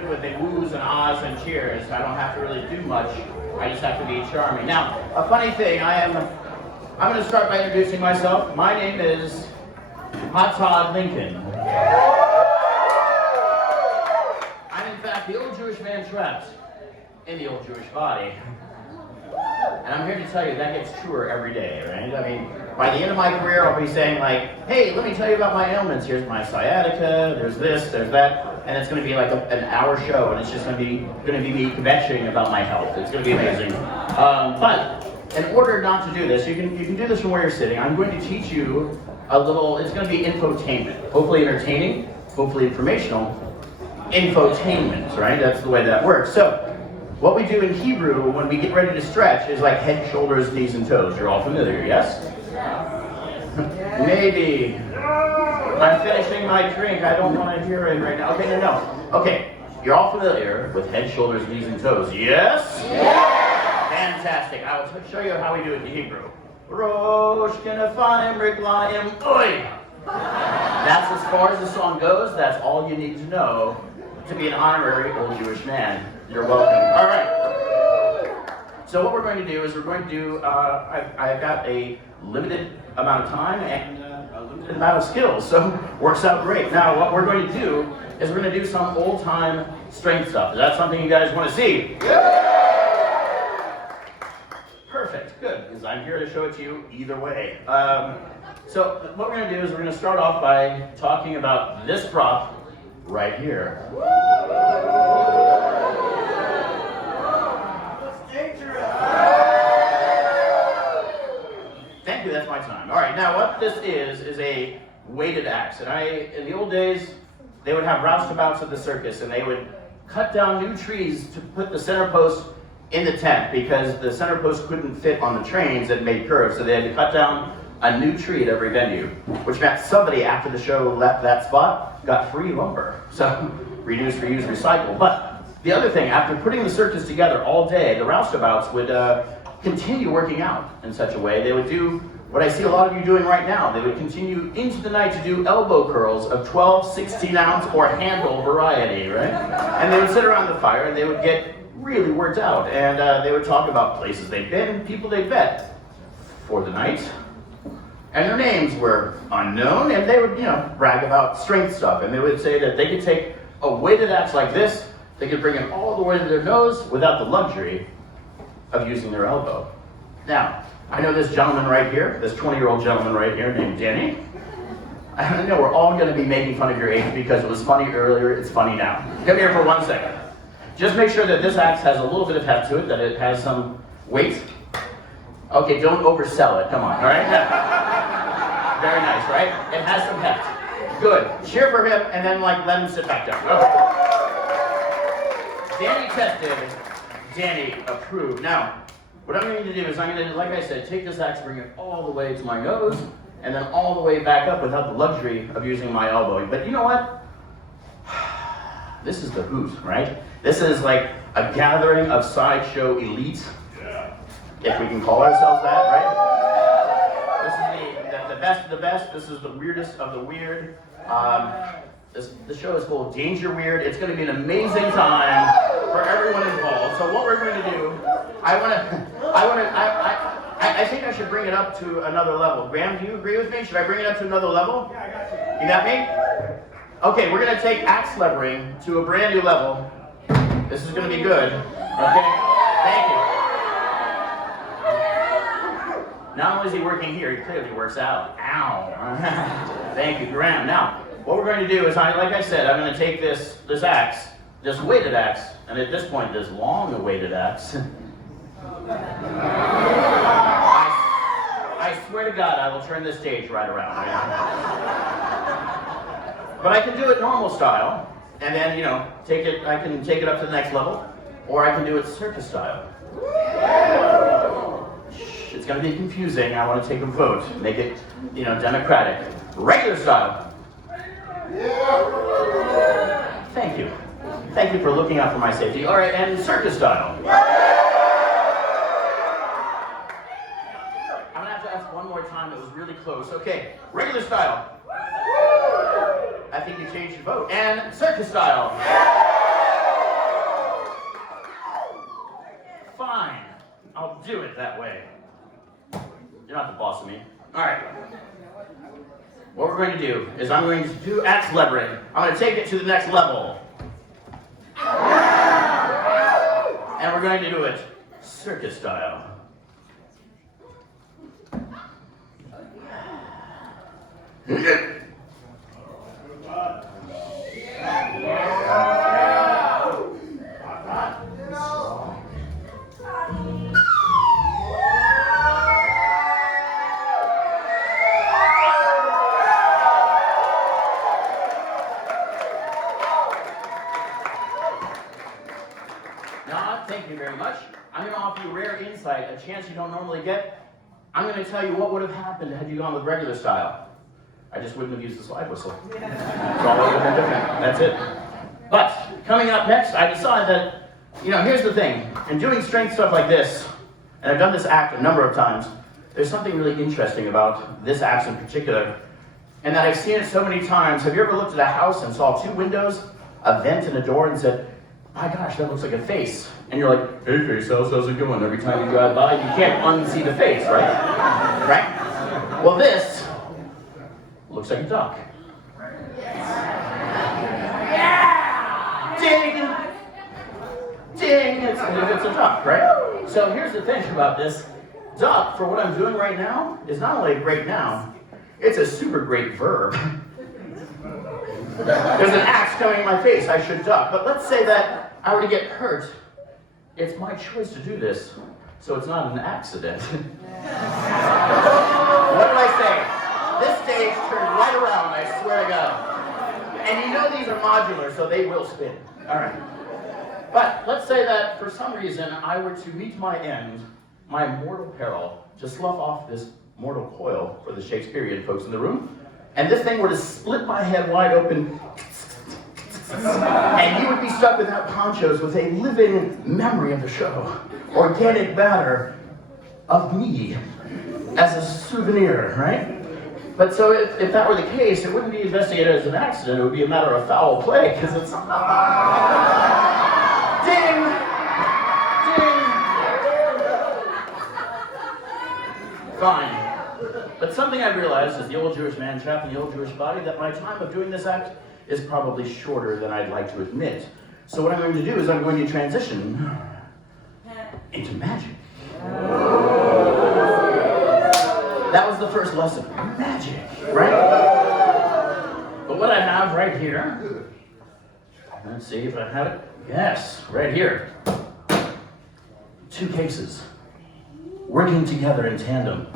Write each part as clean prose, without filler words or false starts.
good with the woos and ahs and cheers. I don't have to really do much. I just have to be charming. Now, a funny thing, I'm going to start by introducing myself. My name is Todd Lincoln. I'm in fact the old Jewish man trapped in the old Jewish body. And I'm here to tell you that gets truer every day, right? I mean, by the end of my career, I'll be saying like, hey, let me tell you about my ailments. Here's my sciatica, there's this, there's that. And it's going to be like an hour show, and it's just going to be me kvetching about my health. It's going to be amazing. But in order not to do this, you can do this from where you're sitting. I'm going to teach you a little, it's going to be infotainment. Hopefully entertaining, hopefully informational. Infotainment, right? That's the way that works. So, what we do in Hebrew when we get ready to stretch is like head, shoulders, knees, and toes. You're all familiar, yes? Maybe. I'm finishing my drink. I don't want to hear it right now. Okay, no. Okay, you're all familiar with head, shoulders, knees, and toes, yes? Yes! Fantastic. I will show you how we do it in Hebrew. Rosh kenafayim riglayim oy. That's as far as the song goes. That's all you need to know to be an honorary old Jewish man. You're welcome. All right. So what we're going to do is we're going to do, I've got a limited amount of time and a limited amount of skills, so works out great. Now what we're going to do is we're going to do some old-time strength stuff. Is that something you guys want to see? Yeah! Perfect, good, because I'm here to show it to you either way. So what we're going to do is we're going to start off by talking about this prop right here. Thank you, that's my time. All right, now what this is a weighted axe. And in the old days, they would have roustabouts at the circus, and they would cut down new trees to put the center post in the tent because the center post couldn't fit on the trains that made curves. So they had to cut down a new tree at every venue, which meant somebody after the show left that spot got free lumber. So reduce, reuse, recycle. But the other thing, after putting the circus together all day, the roustabouts would continue working out in such a way. They would do what I see a lot of you doing right now. They would continue into the night to do elbow curls of 12, 16 ounce or handle variety, right? And they would sit around the fire and they would get really worked out. And they would talk about places they'd been, people they'd met for the night. And their names were unknown, and they would, brag about strength stuff. And they would say that they could take a weighted axe like this, they could bring it all the way to their nose without the luxury of using their elbow. Now, I know this gentleman right here, this 20-year-old gentleman right here named Danny. I know we're all going to be making fun of your age because it was funny earlier, it's funny now. Come here for 1 second. Just make sure that this axe has a little bit of heft to it, that it has some weight. Okay, don't oversell it, come on, all right? Very nice, right? It has some heft. Good. Cheer for him and then let him sit back down. Okay. Danny tested. Danny approved. Now, what I'm going to do is I'm going to, like I said, take this axe, bring it all the way to my nose, and then all the way back up without the luxury of using my elbow. But you know what? This is the hoot, right? This is like a gathering of Sideshow elite, if we can call ourselves that, right? This is the best of the best. This is the weirdest of the weird. The show is called Danger Weird. It's going to be an amazing time for everyone involved. So what we're going to do, I think I should bring it up to another level. Graham, do you agree with me? Should I bring it up to another level? Yeah, I got you. You got me? Okay, we're going to take axe levering to a brand new level. This is going to be good. Okay? Thank you. Not only is he working here, he clearly works out. Ow. Thank you, Graham. Now, what we're going to do is, like I said, I'm going to take this axe, this weighted axe, and at this point, this long weighted axe. I swear to God, I will turn this stage right around. But I can do it normal style, and then, I can take it up to the next level, or I can do it circus style. It's going to be confusing. I want to take a vote, make it, democratic. Regular style. Thank you. Thank you for looking out for my safety. All right, and circus style. I'm going to have to ask one more time. It was really close. Okay, regular style. I think you changed your vote. And circus style. that way. You're not the boss of me. All right. What we're going to do is I'm going to do axe levering. I'm going to take it to the next level. And we're going to do it circus style. Thank you very much. I'm going to offer you rare insight, a chance you don't normally get. I'm going to tell you what would have happened had you gone with regular style. I just wouldn't have used the slide whistle. So all would have been different. That's it. But coming up next, I decided that, here's the thing. In doing strength stuff like this, and I've done this act a number of times, there's something really interesting about this act in particular, and that I've seen it so many times. Have you ever looked at a house and saw two windows, a vent and a door, and said, my gosh, that looks like a face. And you're like, hey face, how's it going? Every time you drive by, you can't unsee the face, right? Right? Well, this looks like a duck. Yeah! Ding! Ding! It's a duck, right? So here's the thing about this. Duck, for what I'm doing right now, is not only a great noun, it's a super great verb. There's an axe coming in my face, I should duck. But let's say that I were to get hurt. It's my choice to do this, so it's not an accident. What did I say? This stage turned right around, I swear to God. And these are modular, so they will spin. All right. But let's say that for some reason I were to meet my end, my mortal peril, to slough off this mortal coil for the Shakespearean folks in the room, and this thing were to split my head wide open, and you would be stuck without ponchos with a living memory of the show, organic matter of me as a souvenir, right? But so if that were the case, it wouldn't be investigated as an accident, it would be a matter of foul play, because it's... Ding! Ding! Fine. But something I realized as the old Jewish man trapped in the old Jewish body, that my time of doing this act is probably shorter than I'd like to admit. So what I'm going to do is I'm going to transition into magic. That was the first lesson. Magic, right? But what I have right here, let's see if I have it. Yes, right here. Two cases working together in tandem.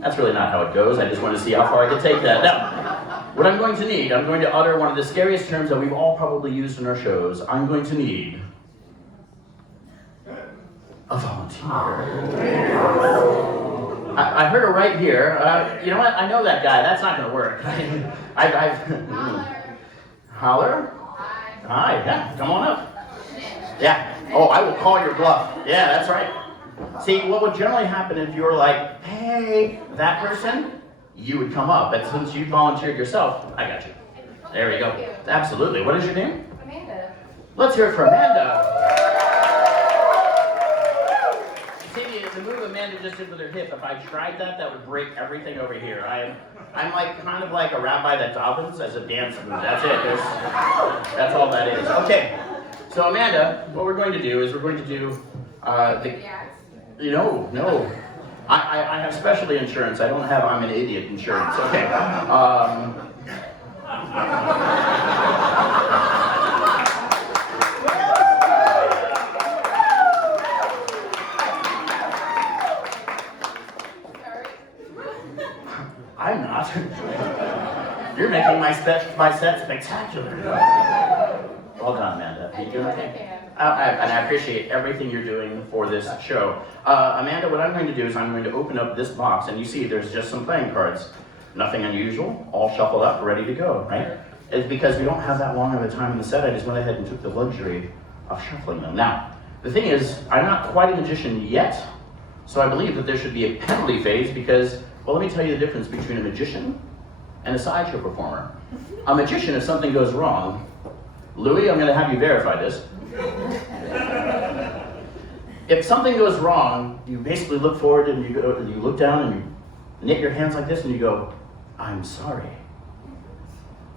That's really not how it goes. I just want to see how far I can take that. Now, what I'm going to need, I'm going to utter one of the scariest terms that we've all probably used in our shows. I'm going to need a volunteer. I heard it right here. You know what? I know that guy. That's not going to work. Holler? Hi. Yeah, come on up. Yeah. Oh, I will call your bluff. Yeah, that's right. See, what would generally happen if you were like, hey, that person, you would come up. But since you volunteered yourself, I got you. There we go. Absolutely. What is your name? Amanda. Let's hear it for Amanda. See, the move Amanda just did with her hip, if I tried that, that would break everything over here. I'm like kind of like a rabbi that davens as a dance move. That's it. That's all that is. Okay. So Amanda, what we're going to do is we're going to do No. I have specialty insurance. I don't have I'm an idiot insurance. Okay. I'm not. You're making my set spectacular. Well done, Amanda. Are you doing okay? And I appreciate everything you're doing for this show. Amanda, what I'm going to do is I'm going to open up this box, and you see there's just some playing cards. Nothing unusual, all shuffled up, ready to go, right? It's because we don't have that long of a time in the set, I just went ahead and took the luxury of shuffling them. Now, the thing is, I'm not quite a magician yet, so I believe that there should be a penalty phase because, well, let me tell you the difference between a magician and a sideshow performer. A magician, if something goes wrong, Louis, I'm going to have you verify this. if something goes wrong, you basically look forward and you look down and you knit your hands like this and you go, I'm sorry.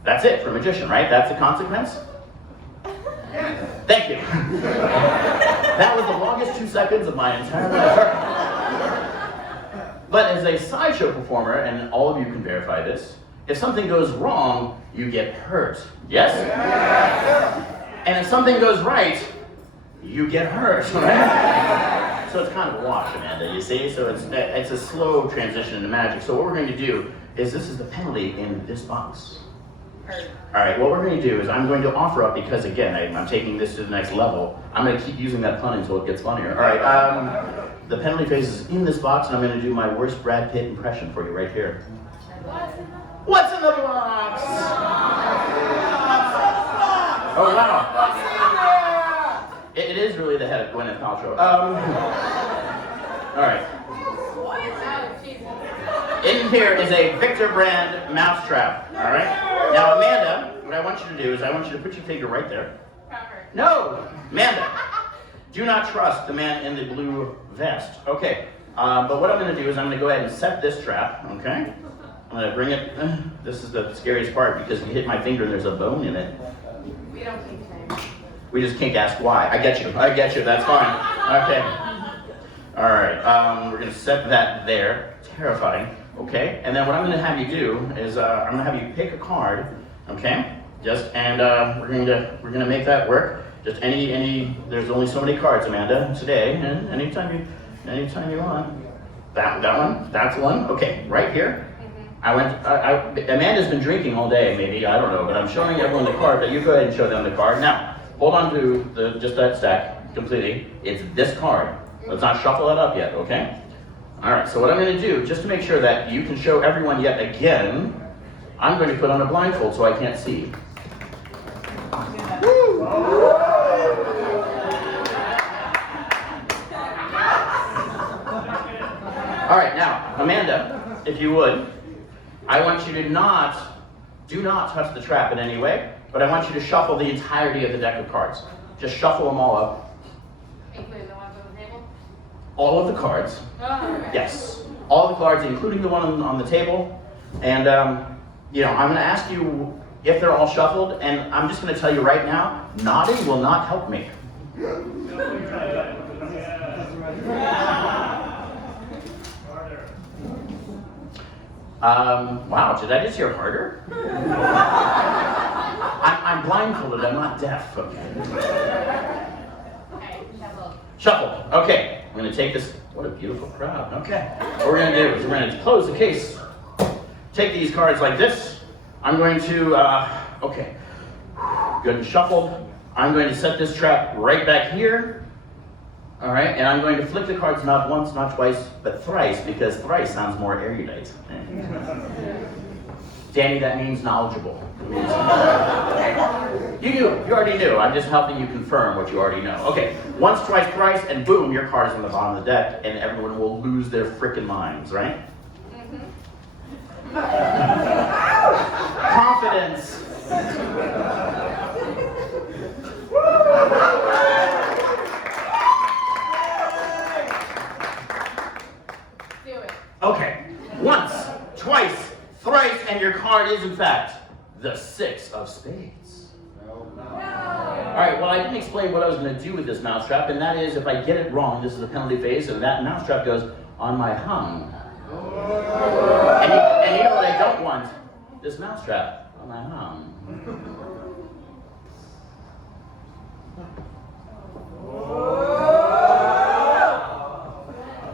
That's it for a magician, right? That's the consequence? Thank you. That was the longest 2 seconds of my entire life. But as a sideshow performer, and all of you can verify this, if something goes wrong, you get hurt. Yes? And if something goes right, you get hurt, right? So it's kind of a wash, Amanda, you see? So it's a slow transition into magic. So what we're going to do is, this is the penalty in this box. All right, what we're going to do is I'm going to offer up, because again, I'm taking this to the next level. I'm going to keep using that pun until it gets funnier. All right, the penalty phase is in this box, and I'm going to do my worst Brad Pitt impression for you right here. What's in the box? Oh, wow. It is really the head of Gwyneth Paltrow. All right. In here is a Victor brand mousetrap, all right? Now, Amanda, what I want you to do is I want you to put your finger right there. No, Amanda, do not trust the man in the blue vest. Okay, but what I'm going to do is I'm going to go ahead and set this trap, okay? I'm going to bring it, this is the scariest part because you hit my finger and there's a bone in it. We don't keep names. We just can't ask why. I get you, that's fine. Okay. All right, we're going to set that there. Terrifying. Okay, and then what I'm going to have you do is I'm going to have you pick a card, okay? We're going to make that work. Just any. There's only so many cards, Amanda, today, and anytime you want. That one. That's one. Okay, right here. Amanda's been drinking all day, maybe, I don't know, but I'm showing everyone the card. But you go ahead and show them the card. Now, hold on to just that stack completely. It's this card. Let's not shuffle that up yet, okay? All right, so what I'm going to do, just to make sure that you can show everyone yet again, I'm going to put on a blindfold so I can't see. All right, now, Amanda, if you would, I want you to do not touch the trap in any way, but I want you to shuffle the entirety of the deck of cards. Just shuffle them all up. Including the ones on the table? All of the cards. Oh, okay. Yes. All the cards, including the one on the table. And, I'm going to ask you if they're all shuffled, and I'm just going to tell you right now, nodding will not help me. Wow, did I just hear harder? I'm blindfolded, I'm not deaf. Okay. Okay, Shuffle. Okay, I'm going to take this. What a beautiful crowd. Okay. What we're going to do is we're going to close the case. Take these cards like this. I'm going to, okay. Good and shuffled. I'm going to set this trap right back here. All right, and I'm going to flick the cards not once, not twice, but thrice, because thrice sounds more erudite. Danny, that means knowledgeable. You knew, you already knew. I'm just helping you confirm what you already know. Okay, once, twice, thrice, and boom, your card is on the bottom of the deck, and everyone will lose their frickin' minds, right? Confidence. do it. Okay, once, twice, thrice, and your card is in fact the 6 of spades. All right, well, I didn't explain what I was going to do with this mousetrap, and that is if I get it wrong, this is the penalty phase, and that mousetrap goes on my hum. And you know what I don't want? This mousetrap on my hum.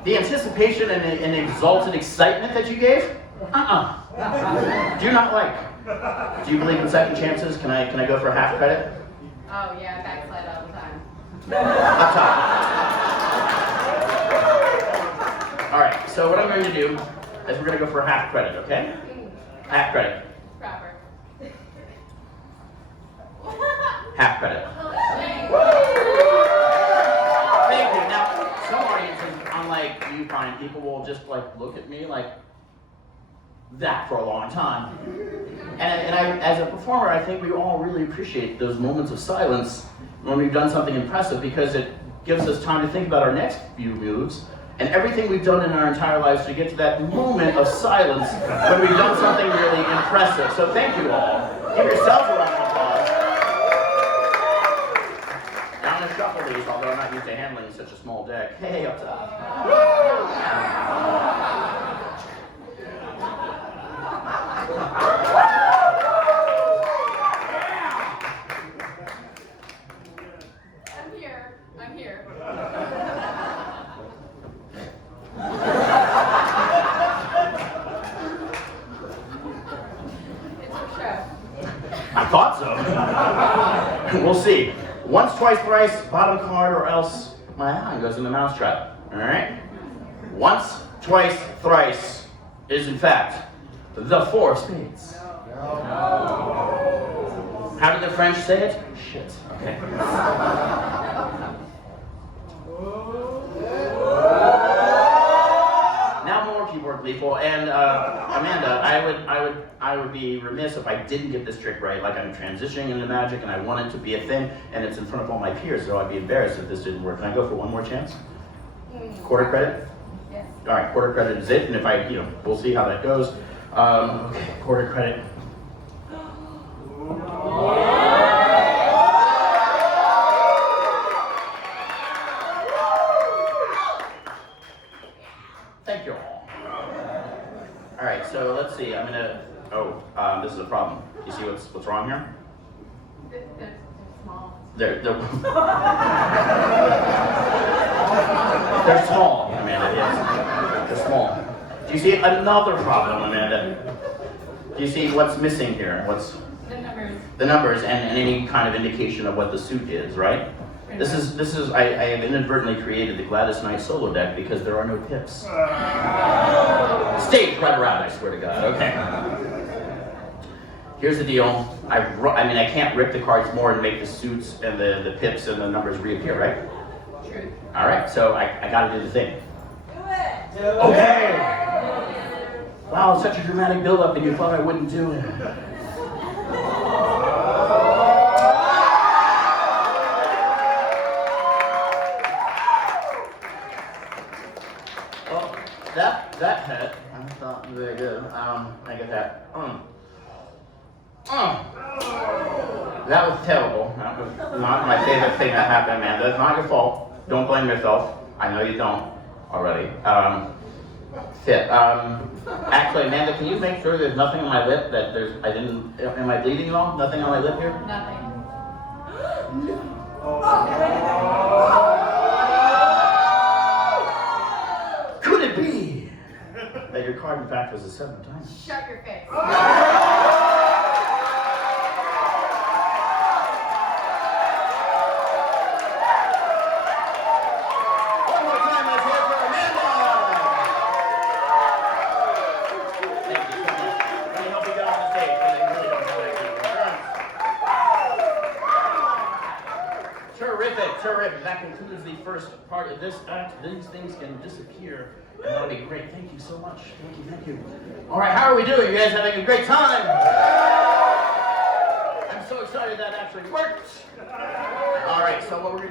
The anticipation and exalted excitement that you gave? Do not like. Do you believe in second chances? Can I go for half credit? Oh yeah, I backslide all the time. Up top. All right, so what I'm going to do is we're going to go for half credit, okay? Half credit. Proper. Half credit. Thank you. Now, some audiences, unlike you find, people will just like look at me like that for a long time. And I, as a performer, I think we all really appreciate those moments of silence when we've done something impressive, because it gives us time to think about our next few moves and everything we've done in our entire lives to get to that moment of silence when we've done something really impressive. So thank you all. Give yourselves a round of applause. Now I'm going to shuffle these, although I'm not used to handling such a small deck. Hey, up top. I'm here. It's your show. I thought so. We'll see. Once, twice, thrice, bottom card, or else my eye goes in the mousetrap. All right? Once, twice, thrice is in fact the 4 of spades. How did the French say it? Shit. Okay. Now more keyboard gleeful, and Amanda, I would be remiss if I didn't get this trick right. Like I'm transitioning into magic, and I want it to be a thing, and it's in front of all my peers, so I'd be embarrassed if this didn't work. Can I go for one more chance? Quarter credit? Yes. All right, quarter credit is it, and if I, we'll see how that goes. Okay, quarter credit. Thank you all. All right, so let's see. I'm gonna. Oh, this is a problem. You see what's wrong here? They're small. They're small, Amanda. Yes, they're small. Do you see another problem, Amanda? Do you see what's missing here? What's The numbers. the numbers and any kind of indication of what the suit is, right? This is I have inadvertently created the Gladys Knight solo deck because there are no pips. Stage right around, I swear to God. Okay. Here's the deal. I can't rip the cards more and make the suits and the pips and the numbers reappear, right? True. All right, so I gotta do the thing. Do it. Okay. Wow, such a dramatic build-up, and you thought I wouldn't do it. Well, that hit. That's not very good. I get that. That was terrible. That was not my favorite thing that happened, Amanda. It's not your fault. Don't blame yourself. I know you don't already. Actually, Amanda, can you make sure there's nothing on my lip that am I bleeding at all? Nothing on my lip here? Nothing. Could it be that your card, in fact, was a 7 of diamonds? Shut your face. One more time, let's hear it for Amanda! Thank you so much. Let me help you get off the stage, because they really don't have that kind of insurance. Terrific, terrific. That concludes the first part of this act. These things can disappear, and that'll be great. Thank you so much. Thank you, thank you. All right, how are we doing? You guys having a great time? I'm so excited that actually worked. All right, so what we're going to do